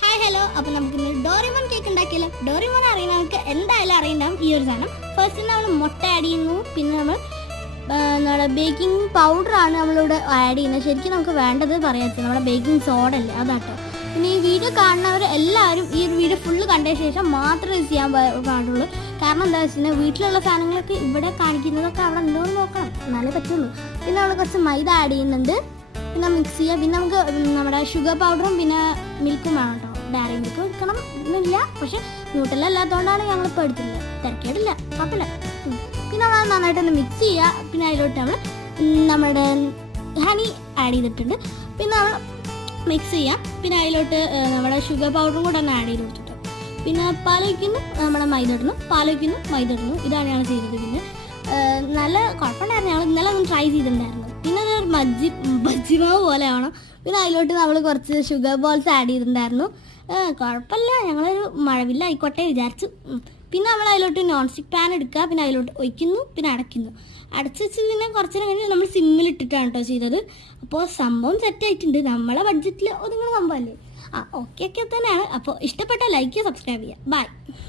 Hi hello, അപ്പോൾ നമുക്ക് Doraemon cake ഉണ്ടാക്കിയല്ലോ. Doraemon അറിയുന്നവർക്ക് എന്തായാലും അറിയണ്ടാവും ഈ ഒരു സാധനം. ഫസ്റ്റ് നമ്മൾ മുട്ട ആഡ് ചെയ്യുന്നു, പിന്നെ നമ്മൾ നമ്മുടെ ബേക്കിംഗ് പൗഡറാണ് നമ്മളിവിടെ ആഡ് ചെയ്യുന്നത്. ശരിക്കും നമുക്ക് വേണ്ടത് പറയാത്ത നമ്മുടെ ബേക്കിംഗ് സോഡ അല്ലേ, അതാട്ടോ. പിന്നെ ഈ വീഡിയോ കാണുന്നവർ എല്ലാവരും ഈ ഒരു വീഡിയോ ഫുള്ള് കണ്ട ശേഷം മാത്രമേ ഇത് ചെയ്യാൻ പാടുള്ളൂ. കാരണം എന്താ വെച്ചാൽ വീട്ടിലുള്ള സാധനങ്ങളൊക്കെ ഇവിടെ കാണിക്കുന്നതൊക്കെ അവിടെ ഉണ്ടോയെന്ന് നോക്കണം, എന്നാലേ പറ്റുള്ളൂ. പിന്നെ നമ്മൾ കുറച്ച് മൈദ ആഡ് ചെയ്യുന്നുണ്ട്, പിന്നെ മിക്സ് ചെയ്യുക. പിന്നെ നമുക്ക് നമ്മുടെ ഷുഗർ പൗഡറും പിന്നെ മിൽക്കും വേണം കേട്ടോ. ഡയറി മിൽക്ക് വെക്കണം എന്നില്ല, പക്ഷെ ന്യൂട്രല്ല അല്ലാത്തതുകൊണ്ടാണ് ഞങ്ങളിപ്പോൾ എടുത്തില്ല. തിരക്കേടില്ല, കുഴപ്പമില്ല. പിന്നെ നമ്മൾ നന്നായിട്ടൊന്ന് മിക്സ് ചെയ്യുക. പിന്നെ അതിലോട്ട് നമ്മൾ നമ്മുടെ ഹണി ആഡ് ചെയ്തിട്ടുണ്ട്. പിന്നെ നമ്മൾ മിക്സ് ചെയ്യാം. പിന്നെ അതിലോട്ട് നമ്മുടെ ഷുഗർ പൗഡറും കൂടെ ഒന്ന് ആഡ് ചെയ്ത് കൊടുത്തിട്ട് പിന്നെ പാലൊഴിക്കുന്നു, നമ്മുടെ മൈദ ഇടുന്നു, പാലൊഴിക്കുന്നു, മൈദ ഇടുന്നു. ഇതാണ് ഞങ്ങൾ ചെയ്തത്. പിന്നെ നല്ല കുഴപ്പമുണ്ടായിരുന്നു, ഞങ്ങൾ ഇന്നലെ ഒന്ന് ട്രൈ ചെയ്തിട്ടുണ്ടായിരുന്നു. പിന്നെ അതൊരു ബജ്ജിമാവ് പോലെ ആവണം. പിന്നെ അതിലോട്ട് നമ്മൾ കുറച്ച് ഷുഗർ ബോൾസ് ആഡ് ചെയ്തിട്ടുണ്ടായിരുന്നു. കുഴപ്പമില്ല, ഞങ്ങളൊരു മഴവില്ല ആയിക്കോട്ടെ വിചാരിച്ചു. പിന്നെ നമ്മൾ അതിലോട്ട് നോൺ സ്റ്റിക്ക് പാൻ എടുക്കുക, പിന്നെ അതിലോട്ട് ഒഴിക്കുന്നു, പിന്നെ അടയ്ക്കുന്നു. അടച്ചു വെച്ച് പിന്നെ കുറച്ച് നേരം കഴിഞ്ഞ് നമ്മൾ സിമ്മിലിട്ടിട്ടാണ് കേട്ടോ ചെയ്തത്. അപ്പോൾ സംഭവം സെറ്റായിട്ടുണ്ട്. നമ്മളെ ബഡ്ജറ്റിൽ ഒതുങ്ങുന്ന സംഭവമല്ലേ. ഓക്കെ തന്നെയാണ്. അപ്പോൾ ഇഷ്ടപ്പെട്ട ലൈക്ക് ചെയ്യുക, സബ്സ്ക്രൈബ് ചെയ്യുക. ബൈ.